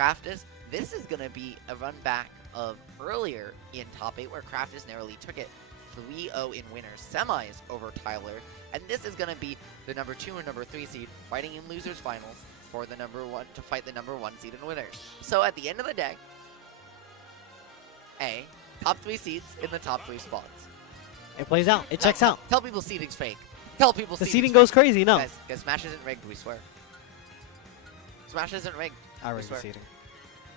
Craftis, this is going to be a run back of earlier in top 8 where Craftis narrowly took it 3-0 in winners semis over Tyler. And this is going to be the number 2 and number 3 seed fighting in losers finals for the number 1 to fight the number 1 seed in winners. So at the end of the day, top 3 seeds in the top 3 spots. It plays out. It checks out. Tell people seeding's fake. Tell people the seeding goes crazy. No, guys, Smash isn't rigged. We swear. Smash isn't rigged. I rigged the seeding.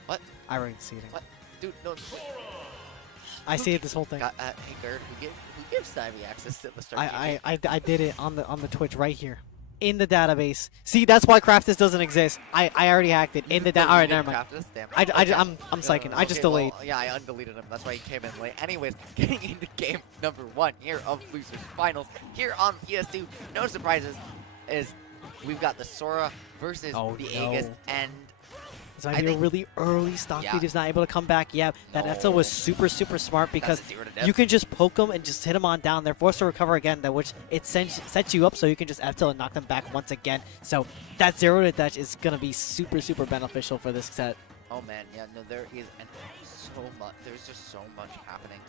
What? I rigged the seeding. What? Dude, no. I see it this whole thing. Hey, Gerd, who gives Stymie access to the start? I did it on the Twitch right here. In the database. See, that's why Craftis doesn't exist. I already hacked it in the database. All right, never mind. I'm psyching. I just delayed. Well, yeah, I undeleted him. That's why he came in late. Anyways, getting into game number 1 here of Losers Finals here on PS2. No surprises, is we've got the Sora versus the Aegis, and so I think a really early stock lead is not able to come back. Yeah, that Eftel was super smart because you can just poke them and just hit them on down. They're forced to recover again, which it sets you up so you can just Eftel and knock them back once again. So that 0 to dash is going to be super beneficial for this set. Oh man, yeah, no, there is so much. There's just so much happening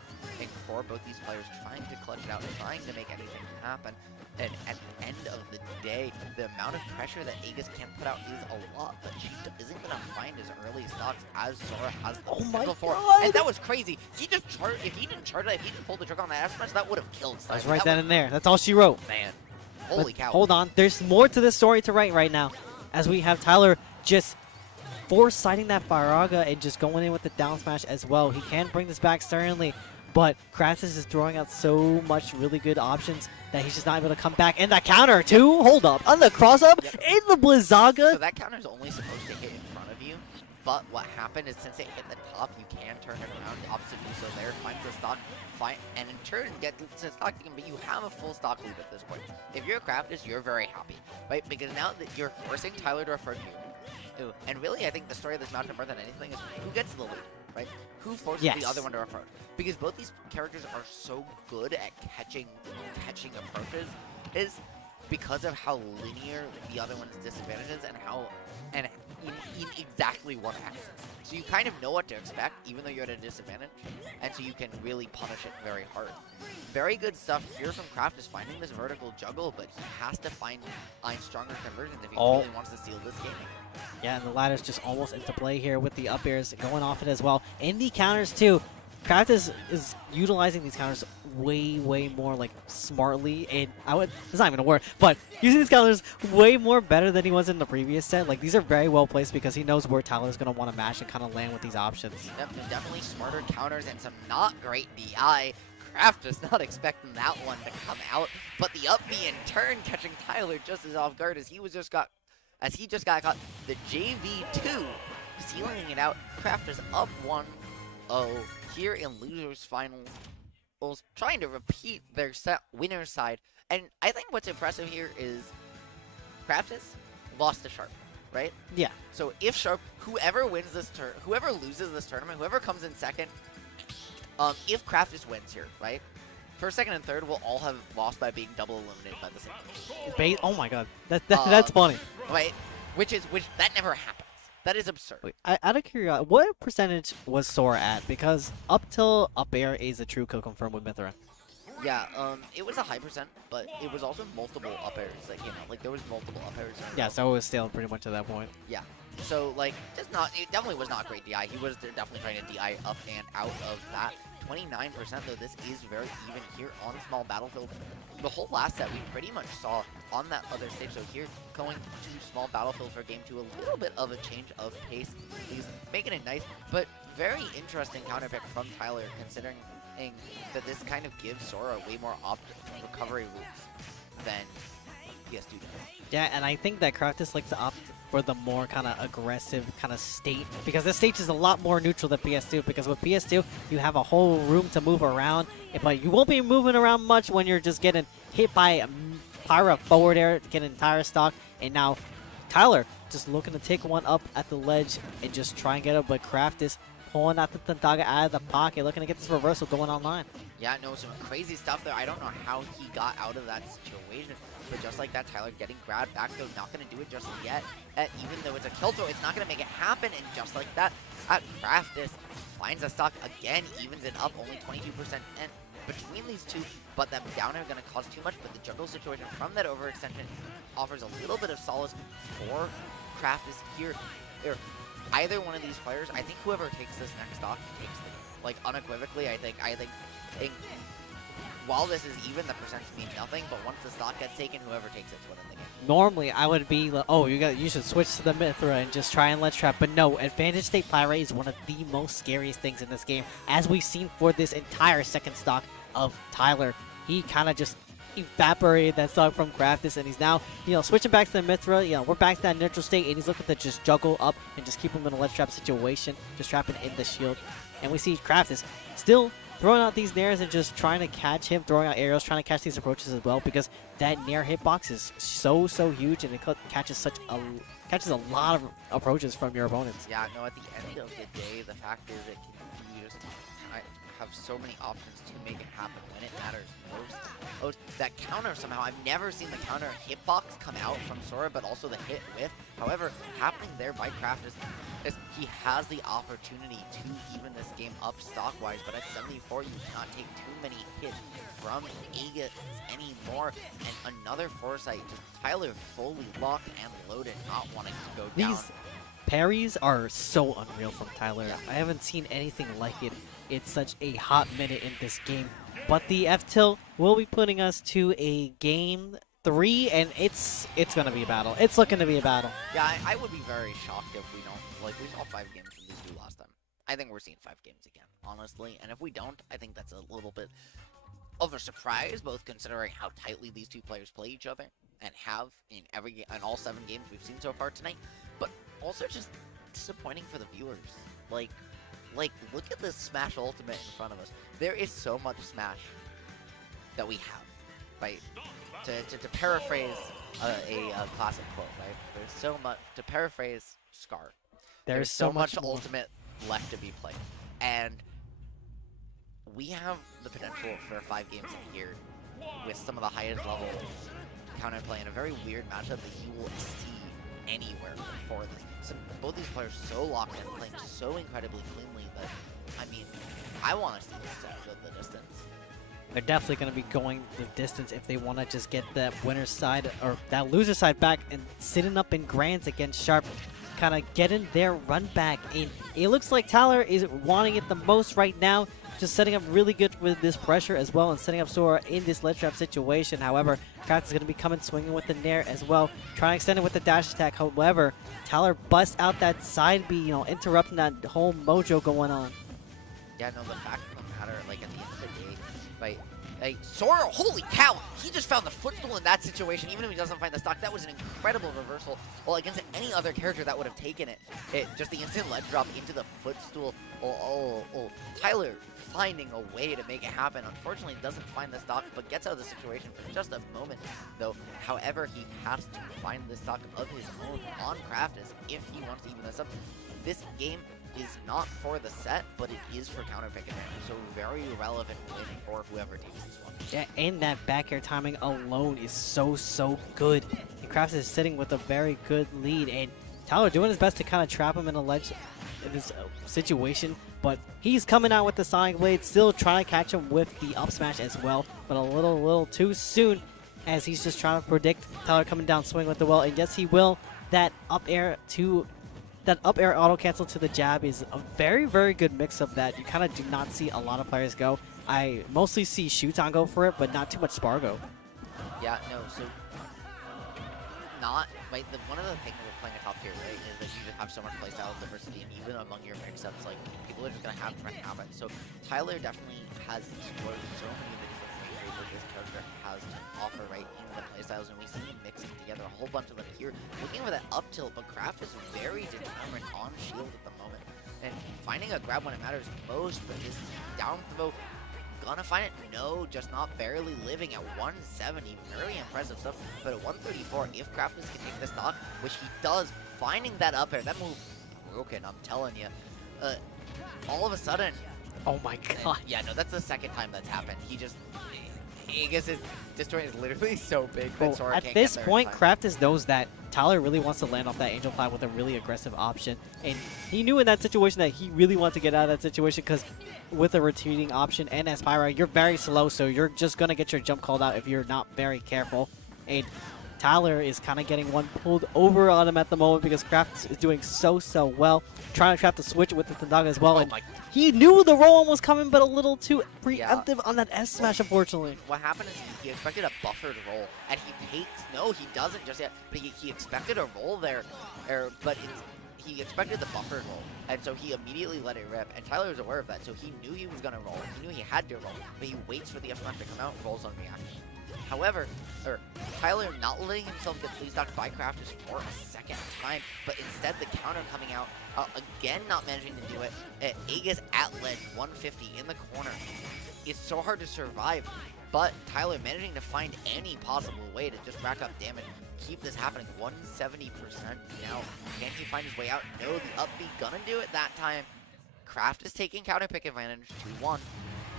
for both these players, trying to clutch it out, trying to make anything happen. And at the end of the day, the amount of pressure that Aegis can put out is a lot, but she isn't going to find as early stocks as Sora has before. And that was crazy. He just charged. If he didn't charge that, if he didn't pull the trigger on that F smash, that would have killed Stymie. That's right then and there. That's all she wrote. Man, holy cow. Hold on. There's more to this story to write right now, as we have Tyler just foresighting that Firaga and just going in with the down smash as well. He can bring this back certainly, but Craftis is throwing out so much really good options that he's just not able to come back. And that counter too, hold up, on the cross up in the Blizzaga. So that counter is only supposed to hit in front of you, but what happened is since it hit the top, you can turn it around. Opposite so there finds the stock, and in turn get to stock again, but you have a full stock lead at this point. If you're a Craftis, you're very happy, right? Because now that you're forcing Tyler to refer to you, and really I think the story of this matchup more than anything is who gets the lead, right? Who forces the other one to refer? Because both these characters are so good at catching approaches is because of how linear the other one's disadvantages and how in exactly one axis. So you kind of know what to expect even though you're at a disadvantage, and so you can really punish it very hard. Very good stuff here from Craftis, finding this vertical juggle, but he has to find stronger conversions if he really wants to seal this game. Yeah, and the ladder's just almost into play here with the up airs going off it as well. And the counters too. Craftis is utilizing these counters way more like smartly, and it's not even a word, but using these counters way more better than he was in the previous set. Like, these are very well placed because he knows where Tyler's going to want to mash and kind of land with these options. Definitely smarter counters and some not great DI. Craftis not expecting that one to come out, but the up B in turn catching Tyler just as off guard as he just got caught. The JV2 sealing it out. Craftis up 1-0 here in losers finals, trying to repeat their set winner's side. And I think what's impressive here is Craftis lost to Sharp, right? Yeah. So if Sharp, whoever loses this tournament, whoever comes in second, if Craftis wins here, right? First, second, and third will all have lost by being double eliminated by the same. Oh my god, that's funny. Right, which that never happens. That is absurd. Wait, out of curiosity, what percentage was Sora at? Because up till up air is a true kill confirmed with Mithra. Yeah, it was a high percent, but it was also multiple up airs. Like, there was multiple up airs. Yeah, so it was still pretty much at that point. Yeah. So, like, it definitely was not great DI. He was definitely trying to DI up and out of that. 29% though, this is very even here on Small Battlefield. The whole last set we pretty much saw on that other stage. So here, going to Small Battlefield for game 2, a little bit of a change of pace. He's making it nice, but very interesting counter pick from Tyler, considering that this kind of gives Sora way more recovery loops than PS2 does. Yeah, and I think that Craftis likes to opt for the more kind of aggressive kind of state, because this stage is a lot more neutral than PS2, because with PS2 you have a whole room to move around, but you won't be moving around much when you're just getting hit by Pyra forward air, getting entire stock. And now Tyler just looking to take one up at the ledge and just try and get it, but Craftis pulling out the Tantaga out of the pocket, looking to get this reversal going online. Yeah, no, some crazy stuff there. I don't know how he got out of that situation, but just like that, Tyler getting grabbed back, though, not going to do it just yet. Even though it's a kill throw, it's not going to make it happen, and just like that, Craftis finds a stock again, evens it up, only 22%, and between these two, but that down air going to cause too much, but the jungle situation from that overextension offers a little bit of solace for Craftis here. Either one of these players, I think whoever takes this next stock takes the game. Like, unequivocally, I think while this is even, the percentage means nothing, but once the stock gets taken, whoever takes it's winning the game. Normally, I would be like, oh, you should switch to the Mithra and just try and let trap. But no, Advantage State Pirate is one of the most scariest things in this game, as we've seen for this entire second stock of Tyler. He kind of just evaporated that stock from Craftis, and he's now, switching back to the Mithra. We're back to that neutral state, and he's looking to just juggle up and just keep him in a let's trap situation, just trapping in the shield. And we see Craftis still throwing out these nairs and just trying to catch him, throwing out arrows, trying to catch these approaches as well, because that nair hitbox is so huge, and it catches a lot of approaches from your opponents. Yeah, no, at the end of the day, the fact is it can, you just have so many options to make it happen when it matters most. Oh, that counter somehow, I've never seen the counter hitbox come out from Sora, but also the hit whiff. However, happening there by Craftis is he has the opportunity to even this game up stock-wise, but at 74, you cannot take too many hits from Aegis anymore. And another Foresight, just Tyler fully locked and loaded, not wanting to go down. These parries are so unreal from Tyler. Yeah. I haven't seen anything like it. It's such a hot minute in this game. But the F-Tilt will be putting us to a game 3, and it's going to be a battle. It's looking to be a battle. Yeah, I would be very shocked if we don't. Like, we saw 5 games from these two last time. I think we're seeing 5 games again, honestly. And if we don't, I think that's a little bit of a surprise, both considering how tightly these two players play each other and have in all 7 games we've seen so far tonight. But also just disappointing for the viewers. Like, look at this Smash Ultimate in front of us. There is so much Smash that we have, right? To paraphrase a classic quote, right? There's so much, to paraphrase Scar, there's so much Ultimate left to be played. And we have the potential for 5 games in here with some of the highest level counterplay in a very weird matchup that you will see anywhere for this. So both these players so locked in, playing so incredibly cleanly that, I mean, I want to see this go the distance. They're definitely going to be going the distance if they want to just get that winner's side or that loser side back and sitting up in grands against Sharp, kind of getting their run back in. It looks like Tyler is wanting it the most right now, just setting up really good with this pressure as well and setting up Sora in this ledge trap situation. However, Craftis is going to be coming swinging with the nair as well, trying to extend it with the dash attack. However, Tyler busts out that side B, interrupting that whole mojo going on. Yeah, no, the fact of the matter, like, at the end of the day, right, like, Sora, holy cow, he just found the footstool in that situation, even if he doesn't find the stock. That was an incredible reversal. Well, against any other character that would have taken it. Just the instant ledge drop into the footstool. Tyler finding a way to make it happen. Unfortunately, doesn't find the stock, but gets out of the situation for just a moment, though. However, he has to find the stock of his own on Craftis if he wants to even this up. This game is not for the set, but it is for counter pick advantage, so very relevant win for whoever takes this one. Yeah, and that back air timing alone is so good. And Craftis is sitting with a very good lead, and Tyler doing his best to kind of trap him in a ledge in this situation, but he's coming out with the Sonic Blade, still trying to catch him with the up smash as well, but a little too soon, as he's just trying to predict Tyler coming down swing with the well, and yes, he will. That up air auto cancel to the jab is a very good mix of that. You kind of do not see a lot of players go. I mostly see Shuton go for it, but not too much Spargo. Yeah, no, so not, like, one of the things with playing a top tier rig is that you just have so much playstyle diversity, and even among your mix-ups, like, people are just going to have different habits. So Tyler definitely has explored so many of the different features that this character has to offer, right, in the playstyles, and we see him mixing together a whole bunch of them here, looking for that up tilt, but Craft is very determined on shield at the moment, and finding a grab when it matters most, but this down throw, gonna find it? No, just not barely living at 170. Very impressive stuff. But at 134, if Craftis can take the stock, which he does, finding that up air, that move broken, I'm telling you. All of a sudden, Oh my god. Yeah, no, that's the second time that's happened. I guess his destroy is literally so big that Well, Sora at can't this get there in point, time. Craftis knows that Tyler really wants to land off that Angel Cloud with a really aggressive option. And he knew in that situation that he really wanted to get out of that situation because with a retreating option and Aspira, you're very slow, so you're just going to get your jump called out if you're not very careful. And Tyler is kind of getting one pulled over on him at the moment because Craftis is doing so well. Trying to trap the switch with the Thundaga as well. Oh And my. he knew the roll was coming, but a little too preemptive on that S smash, unfortunately. What happened is he expected a buffered roll, and no, he doesn't just yet, but he expected a roll there, but he expected the buffered roll, and so he immediately let it rip, and Tyler was aware of that, so he knew he was going to roll, he knew he had to roll, but he waits for the F smash to come out, rolls on reaction. However, Tyler not letting himself get flea stocked by Craftis for a second time, but instead the counter coming out, again not managing to do it. Aegis at ledge, 150 in the corner. It's so hard to survive, but Tyler managing to find any possible way to just rack up damage, keep this happening. 170% now. Can he find his way out? No, the up B gonna do it that time. Craftis taking counter pick advantage, 2-1.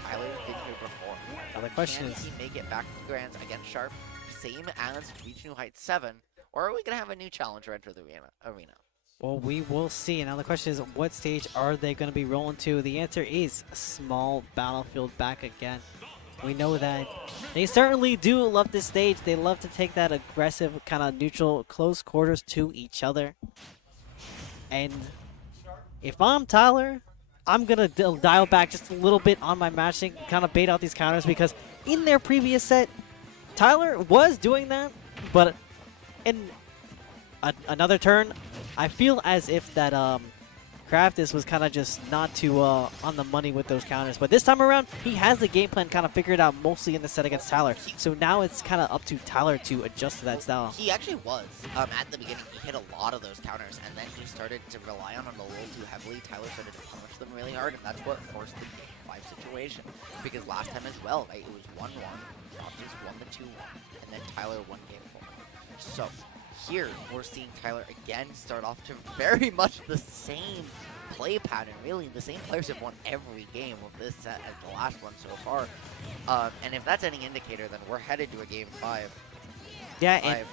Tyler's been here before. Now the question is, can he make it back to the Grands against Sharp, same as Reach New Heights 7, or are we going to have a new challenger enter the arena? well, we will see. Now the question is, what stage are they going to be rolling to? The answer is small battlefield back again. We know that they certainly do love this stage. They love to take that aggressive kind of neutral close quarters to each other. And if I'm Tyler, I'm going to dial back just a little bit on my matching, kind of bait out these counters, because in their previous set, Tyler was doing that, but in another turn, I feel as if that Craftis was kind of just not too on the money with those counters. But this time around, he has the game plan kind of figured out mostly in the set against Tyler. So now it's kind of up to Tyler to adjust to that style. He actually was. At the beginning, he hit a lot of those counters, and then he started to rely on them a little too heavily. Tyler started to punish them really hard, and that's what forced the game 5 situation. Because last time as well, right, it was 1-1, Craftis won the 2-1, and then Tyler won game 4. So here, we're seeing Tyler again start off to very much the same play pattern. Really, the same players have won every game of this set as the last one so far. And if that's any indicator, then we're headed to a game 5. Yeah, and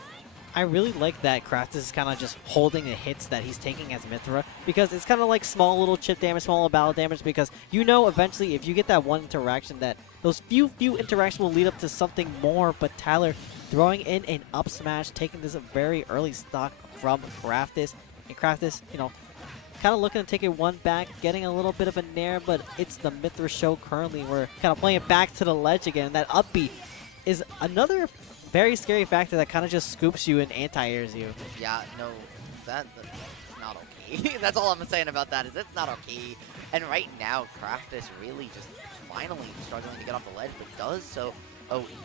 I really like that Craftis is kind of just holding the hits that he's taking as Mithra, because it's kind of like small little chip damage, small little battle damage, because you know eventually if you get that one interaction, that those few interactions will lead up to something more. But Tyler throwing in an up smash, taking this very early stock from Craftis, and Craftis, you know, kind of looking to take it one back, getting a little bit of a nair, but it's the Mithra show currently. We're kind of playing it back to the ledge again. That up B is another very scary factor that kind of just scoops you and anti-airs you. Yeah, no, that's not okay. That's all I'm saying about that, is it's not okay. And right now, Craftis really just finally struggling to get off the ledge, but does so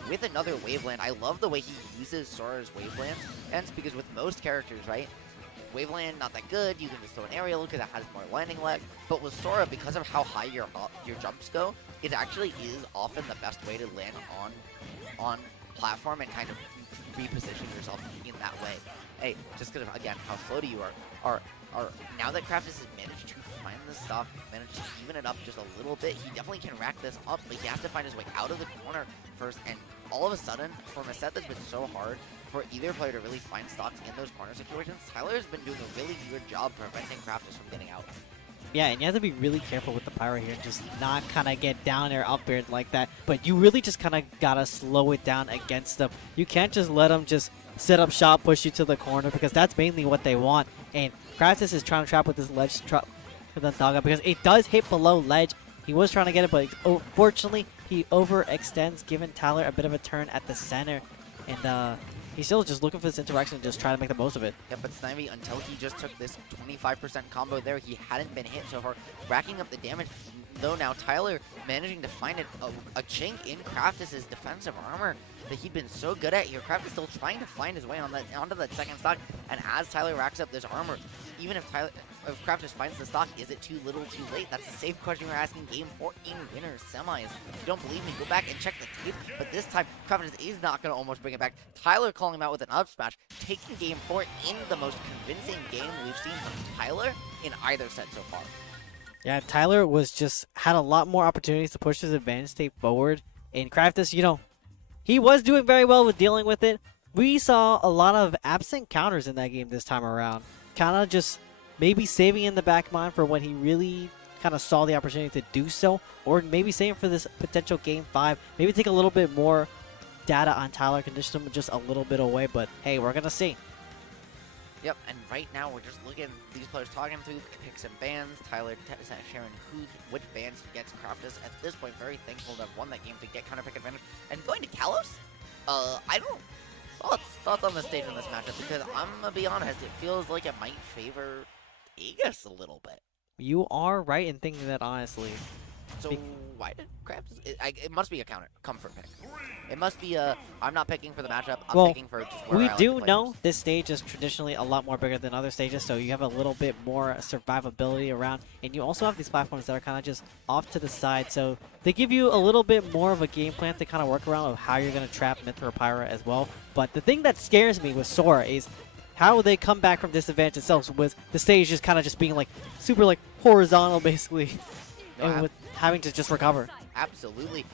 with another Waveland. I love the way he uses Sora's Waveland, and it's because with most characters, right, Waveland not that good, you can just throw an aerial because it has more landing leg, but with Sora, because of how high your jumps go, it actually is often the best way to land on platform and kind of reposition yourself in that way. Hey, just because of, again, how floaty you are now that Craftis has managed to find the stock, managed to even it up just a little bit, he definitely can rack this up, but he has to find his way out of the corner first, and all of a sudden, from a set that's been so hard for either player to really find stocks in those corner situations, Tyler has been doing a really good job preventing Craftis from getting out. Yeah, and you have to be really careful with the Pyro here, just not kind of get down air up air like that. But you really just kind of gotta slow it down against them. You can't just let them just set up shop, push you to the corner, because that's mainly what they want. And Craftis is trying to trap with this ledge trap for the Daga, because it does hit below ledge. He was trying to get it, but unfortunately he overextends, giving Tyler a bit of a turn at the center. And he's still just looking for this interaction and just trying to make the most of it. Yeah, but Snivy, until he just took this 25% combo there, he hadn't been hit so far, racking up the damage. Though now Tyler managing to find a chink in Craftis' defensive armor that he'd been so good at here. Craftis still trying to find his way onto that second stock, and as Tyler racks up this armor, even if Craftis finds the stock, is it too little, too late? That's the same question we're asking Game 4 in Winners Semis. If you don't believe me, go back and check the tape. But this time, Craftis is not going to almost bring it back. Tyler calling him out with an up smash, taking Game 4 in the most convincing game we've seen from Tyler in either set so far. Yeah, Tyler was just had a lot more opportunities to push his advantage state forward. And Craftis, he was doing very well with dealing with it. We saw a lot of absent counters in that game this time around. Kind of just maybe saving in the back mind for when he really kind of saw the opportunity to do so. Or maybe saving for this potential Game 5. Maybe take a little bit more data on Tyler, condition him just a little bit away. But hey, we're going to see. Yep, and right now we're just looking at these players talking through picks and bans. Tyler sharing which bans he gets. Craftis at this point very thankful to have won that game to get counter pick advantage. And going to Kalos, I don't thoughts on the stage in this matchup, because I'm gonna be honest, it feels like it might favor Aegis a little bit. You are right in thinking that, honestly. So why did Craftis? It must be a comfort pick. It must be a, I'm not picking for the matchup, I'm picking for just where we I do like to play know most. this stage is traditionally a lot more bigger than other stages, so you have a little bit more survivability around, and you also have these platforms that are kind of just off to the side, so they give you a little bit more of a game plan to kind of work around of how you're going to trap Mithra Pyra as well. But the thing that scares me with Sora is how they come back from disadvantage themselves with the stage just kind of just being like super like horizontal basically, and with having to just recover. Absolutely,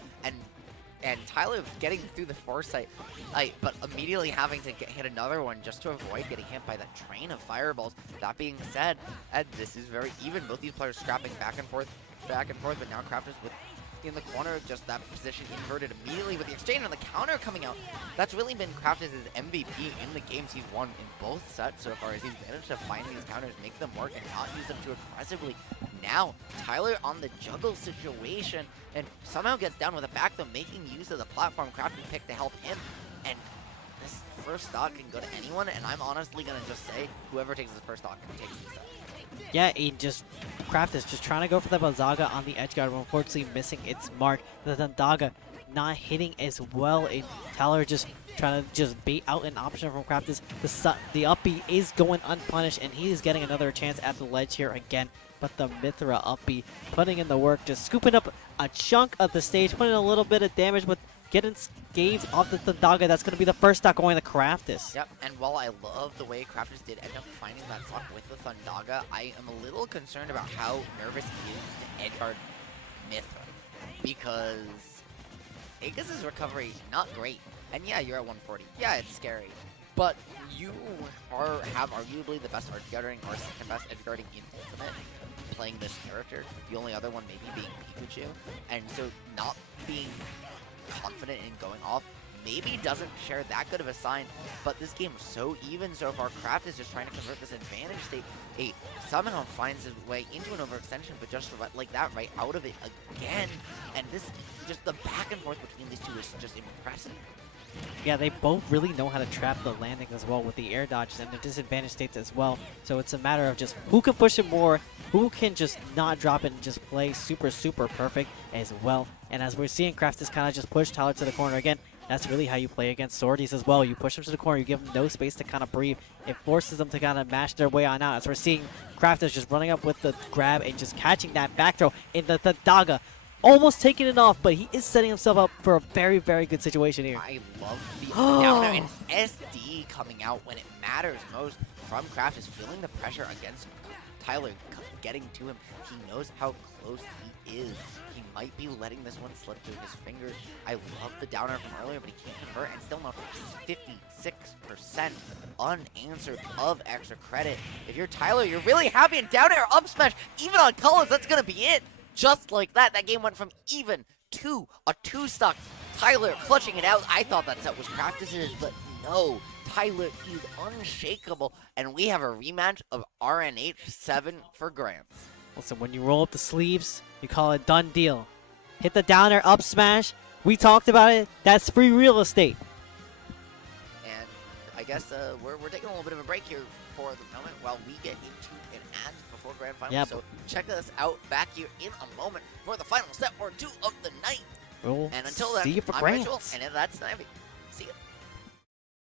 and Tyler getting through the foresight, but immediately having to hit another one just to avoid getting hit by that train of fireballs. That being said, this is very even. Both these players scrapping back and forth, but now Craftis with in the corner, just that position inverted immediately with the exchange and the counter coming out. That's really been Craftis' MVP in the games he's won in both sets so far, as he's managed to find these counters, make them work, and not use them too aggressively. Now, Tyler on the juggle situation, and somehow gets down with a back throw, making use of the platform Craftis picked to help him. And this first stock can go to anyone, and I'm honestly going to just say, whoever takes this first stock takes this stock. Yeah, Craftis just trying to go for the Bazaga on the edge guard, but unfortunately missing its mark. The Thundaga not hitting as well, and Tyler just trying to just bait out an option from Craftis. The up B is going unpunished, and he is getting another chance at the ledge here again. But the Mithra up B putting in the work, just scooping up a chunk of the stage, putting a little bit of damage, but getting scathed off the Thundaga. That's going to be the first stock going to Craftis. Yep, and while I love the way Craftis did end up finding that stock with the Thundaga, I am a little concerned about how nervous he is to edgeguard Mithra, because Aegis' recovery, not great. And yeah, you're at 140. Yeah, it's scary. But you have arguably the best edgeguarding, or second best edgeguarding in Ultimate, playing this character. The only other one maybe being Pikachu. And so not being confident in going off maybe doesn't share that good of a sign, but this game is so even so far. Craftis just trying to convert this advantage state. Somehow finds his way into an overextension, but just like that, right out of it again. And this, just the back and forth between these two is just impressive. Yeah, they both really know how to trap the landing as well with the air dodges and the disadvantage states as well. So it's a matter of just who can push it more, who can just not drop it and just play super, super perfect as well. And as we're seeing, Craftis kind of just push Tyler to the corner again. That's really how you play against Swordies as well. You push them to the corner, you give them no space to kind of breathe. It forces them to kind of mash their way on out. As we're seeing Craftis just running up with the grab and just catching that back throw in the Daga. Almost taking it off, but he is setting himself up for a very, very good situation here. I love the downer and SD coming out when it matters most from Craftis, feeling the pressure against Tyler, getting to him. He knows how close he is. He might be letting this one slip through his fingers. I love the downer from earlier, but he can't convert, and still not 56% unanswered of extra credit. If you're Tyler, you're really happy, and down air up smash, even on colors, that's gonna be it. Just like that, that game went from even to a 2-stock. Tyler clutching it out. I thought that set was Craftis', but no. Tyler is unshakable, and we have a rematch of RNH 7 for grabs. Listen, when you roll up the sleeves, you call it done deal. Hit the down air up smash. We talked about it. That's free real estate. And I guess we're taking a little bit of a break here for the moment while we get into an ad before Grand Final. Yep. So check us out back here in a moment for the final set or two of the night. We'll and until then, see you for I'm Grants. Rachel, and that's Snivy.